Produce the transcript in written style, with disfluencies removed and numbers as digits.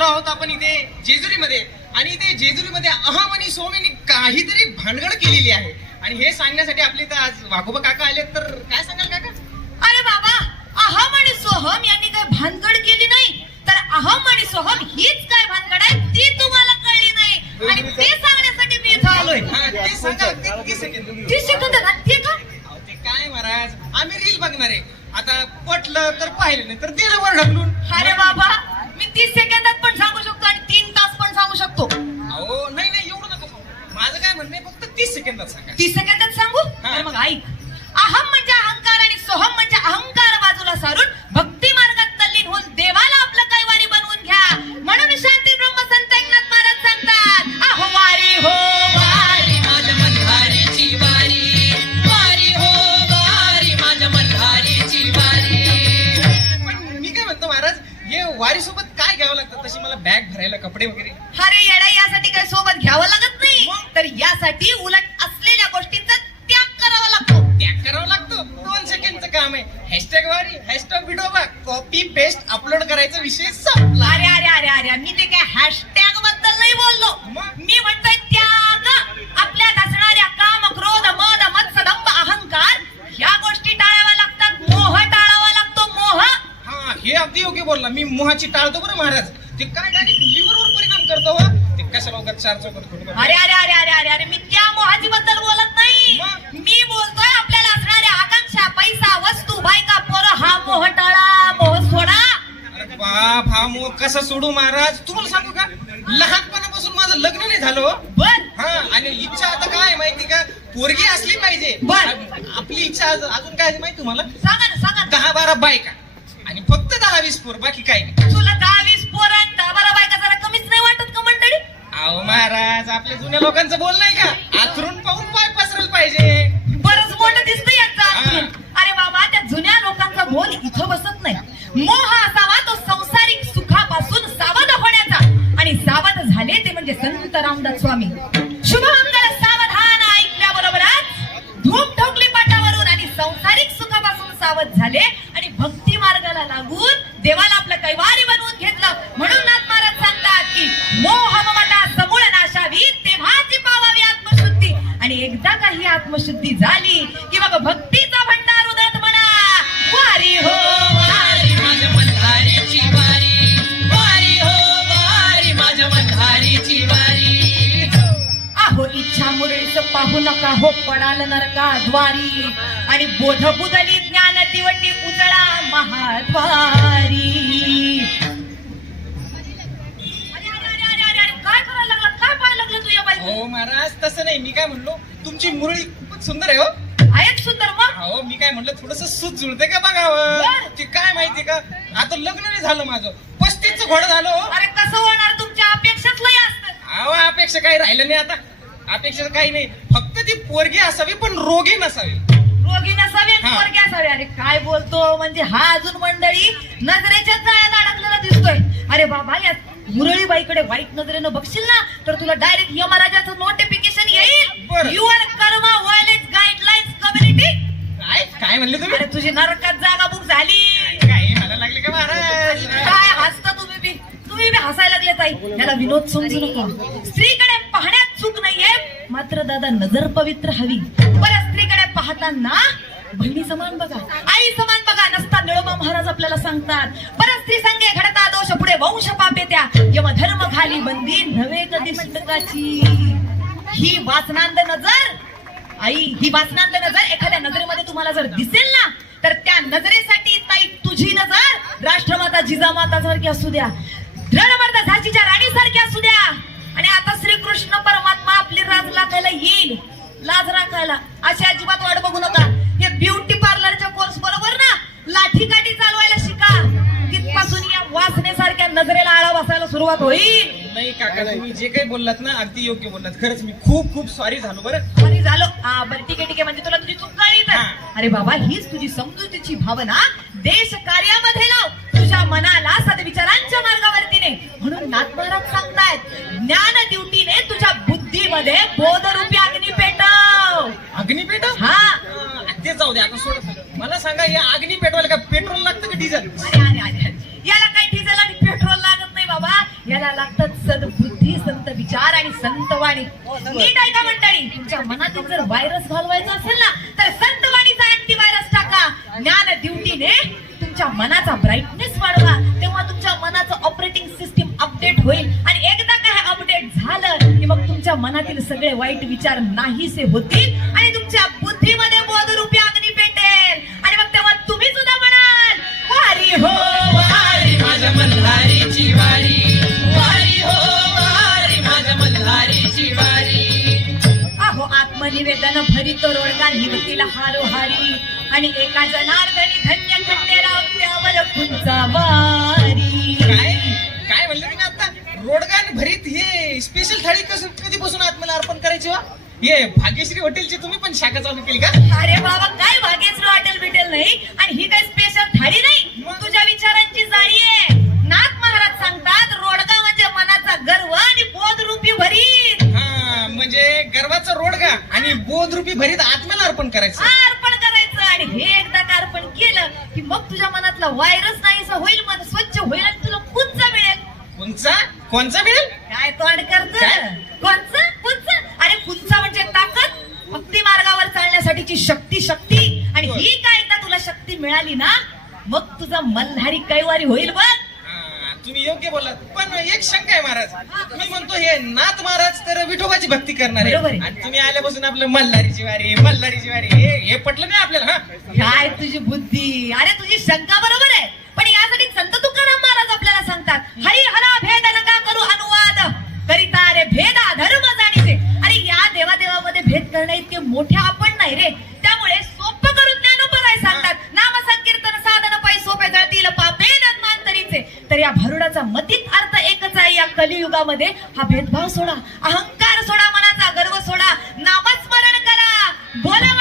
आलो आहोत आपण इथे जेजुरीमध्ये, आणि इथे जेजुरीमध्ये अहम आणि सोम यांनी काहीतरी भानगड केलेली आहे, आणि हे सांगण्यासाठी आपले इथं आज वाघोबा काका आले. तर काय सांगाल काका? अरे बाबा, अहम आणि सोहम यांनी काय भानगड केली नाही, तर अहम आणि सोहम हीच काय भानगड आहे ती तुम्हाला कळली नाही, आणि ते सांगण्यासाठी मी इथं आलोय. ते सांगा. 30 सेकंद. 30 सेकंद ना, ते का? ते काय महाराज, आम्ही रील बघणार आहे. आता पटलं तर पाहिलं, नाही तर दिलं वर ढकलून. अरे बाबा, मी 30 सेकंदात पण सांगू शकतो आणि 3 तास पण सांगू शकतो. अहो नाही एवढं नका सांगू. माझं काय म्हणणं आहे, फक्त 30 सेकंदात सांगा. 30 सेकंदात सांगू? हा. तर मग ऐक. अहम म्हणजे अहंकार आणि सोहम म्हणजे अहंकार बाजूला सारून भक्ती मार्गात तल्लीन होऊन देवाला आपलं कैवारी बनवून घ्या, म्हणून शांती ब्रह्मसंत एकनाथ महाराज सांगतात, अहो वारी हो वारी माझ्या मल्हारीची वारी, वारी हो वारी माझ्या मल्हारीची वारी. पण मी काय म्हणतो महाराज, हे वारी सोबत काय घ्यावं लागतं? तशी मला बॅग भरायला कपडे वगैरे. अरे येडा, यासाठी काही सोबत घ्यावं लागत नाही, तर यासाठी उलट असलेल्या गोष्टींचा त्याग करावा लागतो. त्याग करावं लागतो. 2 सेकंडचं काम आहे. हॅशटॅग वारी, हॅशटॅग विडोबा, कॉपी पेस्ट अपलोड करायचा विषय संपला. अरे अरे अरे अरे, मी ते काय हॅशटॅग बद्दल नाही बोललो, मी म्हणतोय त्याग. आपल्यात असणाऱ्या काम, क्रोध, मद, मत्सदंभ, अहंकार ह्या गोष्टी टाळाव्या लागतात. मोह टाळावा लागतो, मोह. हा, हे अगदी योग्य बोलला. मी मोहाची टाळतो बरं महाराज. ते काय डायरेक्ट लिव्हरवर परिणाम करतो. हो ते कशाला उगाच 4 चौकात खोटं. अरे अरे अरे अरे अरे अरे, मी त्या मोहाची बद्दल बोलत नाही. मी बोलतोय आपल्याला असणाऱ्या आकांक्षा, पैसा, वस्तू, बायका, पोरं, हा मोह टाळा, मोह सोडा. अरे बाप, हा मोह कसा सोडू महाराज? तुम्हाला सांगू का, लहानपणापासून माझं लग्न नाही झालं. बर. हा, आणि इच्छा आता काय माहिती का, पोरगी असली पाहिजे. बर. आपली इच्छा अजून काय आहे माहिती तुम्हाला? सांगा ना, सांगा ना. 10-12 बायका आणि फक्त 10-20 पोर, बाकी काय नाही. तुला 10-20 पोरं आणि 10-12 बायका जरा कमीच नाही वाटत का मंडळी? अहो महाराज, आपल्या जुन्या लोकांचं बोल नाही का, आथरून पाहून पाय पसरल पाहिजे. बरंच मोठं दिसतं यांचं आचरण. अरे बाबा, त्या जुन्या लोकांचा बोल इथं बसत नाही. मोह असावा तो संसारिक सुखापासून सावध होण्याचा, आणि सावध झाले ते म्हणजे संत रामदास स्वामी. शुभमंगल सावधान ऐकल्याबरोबरच धूप ठोकली पाटावरून आणि संसारिक सुखापासून सावध झाले, आणि भक्ती मार्गाला लागून देवाला आपलं कैवारी बनवून घेतलं. म्हणून नाथ महाराज सांगतात की मोह ममता समूळ नाशावी, तेव्हाची पावावी आत्मशुद्धी, आणि एकदा का ही आत्मशुद्धी झाली की मग भक्तीचा भंडार उदत म्हणा. वारी हो वारी माझ्या मल्हारीची वारी, वारी हो वारी माझ्या मल्हारीची वारी. अहो इच्छा मुरळीच पाहू नका हो, पडाल नरकाद्वारी, आणि बोध बुधली ज्ञान दिवटी उजळा महाद्वारी. काय करायला लागला, काय पाहायला लागलं तू या बाई? हो महाराज, तसं नाही. मी काय म्हणलो, तुमची मुरळी खूपच सुंदर आहे. हो आहेत सुंदर मग. अहो, मी काय म्हणलं, थोडस सूत जुळते का बघावं. बर. ते काय माहिती का, आता लग्न नाही झालं माझं, 35चं घोडं झालं. अरे कसं होणार, तुमच्या अपेक्षाच लय असतात. अहो, अपेक्षा काही राहिलं नाही आता. अपेक्षा काही नाही, फक्त ती पोरगी असावी पण रोगी नसावी. रोगी नसावे, हा. पोरगी असावे. अरे काय बोलतो, म्हणजे हा अजून मंडळी नजरेच्या जाळ्यात अडकलेला दिसतोय. अरे बाबा, या मुरळी बाईकडे वाईट नजरेनं बघशील ना, तर तुला डायरेक्ट यमराजाचं नोटिफिकेशन येईल. बरं. Your Karma violence guidelines community. काय काय म्हणले तुम्ही? अरे तुझी नरकात जागा बुक झाली. काही मला लागले का महाराज? काय हसता तुम्ही बी हसायला लागले ताई. याला विनोद समजू नका. स्त्रीकडे पाहण्यात चूक नाहीये, मात्र दादा नजर पवित्र हवी. बरं, स्त्रीकडे पाहताना बहिणी समान बघा, आई समान बघा, नसता निळोबा महाराज आपल्याला सांगतात. बरं, स्त्री संगे घडता दोष, पुढे वंश पापे त्या, यमधर्म खाली बंदी नव्हे कधी सुटकाची. ही वासनांद नजर, आई, ही वासनांद नजर एखाद्या नजरेमध्ये तुम्हाला जर दिसेल ना, तर त्या नजरेसाठी ताई तुझी नजर राष्ट्रमाता जिजामाता सारखी असू द्या, रणमर्द झाशीच्या राणी सारखी असू द्या, आणि आता श्रीकृष्ण परमात्मा आपली राज राखायला येईल, लाज राखायला. अशी अजिबात वाट बघू नका. हे ब्युटी पार्लरच्या कोर्स बरोबर ना, लाठी काठी चालवायला शिका. तिथपासून या वासनेसारख्या नजरेला आळा बसायला सुरुवात होईल. नाही काका, तुम्ही जे काही बोललात ना, अगदी योग्य बोललात. खरंच मी खूप खूप सॉरी झालो. बरं आणि झालं. बरं ठीक आहे, म्हणजे तुला तुझी चूक कळली तर. अरे बाबा, हीच तुझी समजुतीची भावना देश कार्यामध्ये लाव, तुझ्या मनाला सद्विचारांच्या मार्गावरती ने. म्हणून नाथ महाराज सांगतायत, ज्ञान ड्युटीने तुझ्या बुद्धीमध्ये बोधरूपी अग्नी पेटव. अग्नी पेटव? हा, ते जाऊ दे, आता सोड. मला सांगा, या अग्नी पेटवायला का पेट्रोल लागतं का डिझेल? अरे अरे अरे, याला काही डिझेल आणि पेट्रोल लागत नाही बाबा. या संतवाणी. नीट ऐका मंडळी, तुमच्या मनातील जर व्हायरस घालवायचा असेल ना तर संतवाणीचा अँटीव्हायरस टाका. ज्ञान ड्युटीने तुमच्या मनाचा ब्राईटनेस वाढवा, तेव्हा तुमच्या मनाचं ऑपरेटिंग सिस्टीम अपडेट होईल. आणि एकदा काय अपडेट झालं की मग तुमच्या मनातील सगळे वाईट विचार नाहीसे होतील आणि तुमच्या बुद्धीमध्ये बोधरूपी अग्नी पेटेल. आणि मग तेव्हा तुम्ही सुद्धा म्हणाल, वारी हो वारी माझ्या मल्हारीची वारी, वारी हो वारी माझ्या मल्हारीची वारी. अहो आत्मनिवेदन भरित रोडगा निवतीला हारोहारी आणि एका जनार्दनी धन्य खंडेराव त्यावर खुंचा वारी. काय काय म्हणलं तुम्ही आता? रोडगान भरीत हे स्पेशल थाळी कधीपासून आत्म्याला अर्पण करायची वा? हे भाग्यश्री हॉटेलची तुम्ही पण शाखा चालू केली का? अरे बाबा, काय भाग्यश्री हॉटेल बिटेल नाही आणि ही काय स्पेशल थाळी नाही, तुझ्या विचारांची जाळी आहे. नाथ महाराज सांगतात, रोडगा म्हणजे मनाचा गर्व आणि बोधरूपी भरीत. हा, म्हणजे गर्वाचा रोडगा आणि बोधरूपी भरीत आत्म्याला अर्पण करायचं. अर्पण करायचं आणि हे एकदा का अर्पण केलं की मग तुझ्या मनातला व्हायरस नाहीसा होईल, मन स्वच्छ होईल आणि तुला कुंचा मिळेल. कोणचा कोणचा मिळेल? काय तोंड करत? काय? कोणचा कुंचा? अरे कुंचा म्हणजे ताकद, भक्ती मार्गावर चालण्यासाठीची शक्ती. शक्ती आणि ही काय एकदा तुला शक्ती मिळाली ना मग तुझा मल्हारी कैवारी होईल बघ. हा, तुम्ही योग्य बोललात. पण एक शंका आहे महाराज, मी म्हणतो हे नाथ महाराज तर विठोबाची भक्ती करणार आहे बरोबर आहे. आणि तुम्ही आल्यापासून आपलं मल्हारीची वारी मल्हारीची वारी हे पटलं नाही आपल्याला. हा, काय तुझी बुद्धी, अरे तुझी शंका बरोबर आहे, पण यासाठी संत तुकाराम महाराज आपल्याला सांगतात, हरी हरा भेद नका करू अनुवाद करिता रे भेदा धर्म जाणीचे. अरे या देवादेवामध्ये भेद करणे इतके मोठे आपण नाही रे, त्यामुळे सोपं करून ज्ञानोबराय सांगतात, नाम संकीर्तन साधन पै सोपे जळतील पापे नन्मांतरीचे. तर या भारुडाचा मतीत अर्थ एकच आहे, या कलियुगामध्ये हा भेदभाव सोडा, अहंकार सोडा, मनाचा गर्व सोडा, नामस्मरण करा, बोला